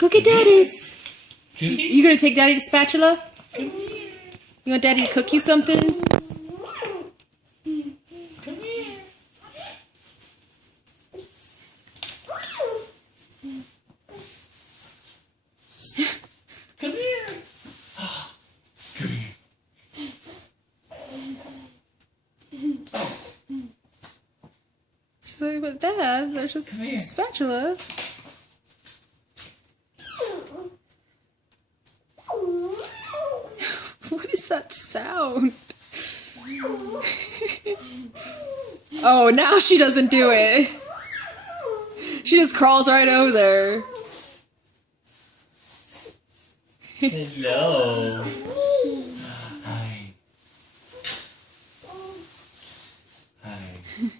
Go get Daddy's. Come here. You gonna take Daddy to spatula? Come here. You want Daddy to cook you something? Come here. Come here. Come here. She's like, but Dad, there's just Come here. spatula. What is that sound? Oh, now she doesn't do it. She just crawls right over there. Hello. Hi. Hi.